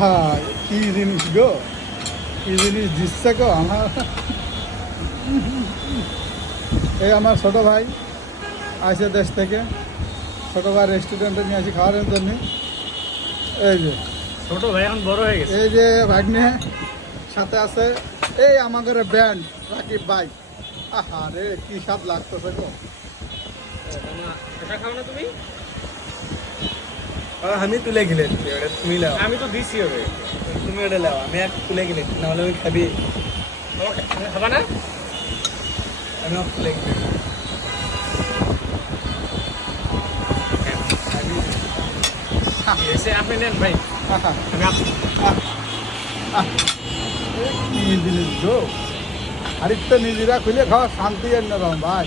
হ্যাঁ, কি জিনিস গো, কি জিনিস দিচ্ছে গো আমার। এই আমার ছোট ভাই আসে দেশ থেকে, ছোট ভাই রেস্টুরেন্টে নিয়ে আসি খাওয়ার জন্য। এই যে ছোট ভাই এখন বড় হয়ে গেছে। এই যে ভাগ্নে সাথে আছে, এই আমাদের ব্যান্ড রাকিব ভাই। আহা রে, কি স্বাদ লাগতেছে গো। এটা খাও না তুমি? আমি তুলে গেলে তুমি লাও, আমি তো দিছি হবে। তুমি ওটা লাও, আমি আর তুলে গেলে নাহলে আমি খাবি। খাবা না? আমি তুলে গেলে এসে আপনি নেন ভাই। আহা, আমি কি জিনিস গো, আরেকটা নিজেরা খুলে খাওয়া শান্তি এনে ভাই।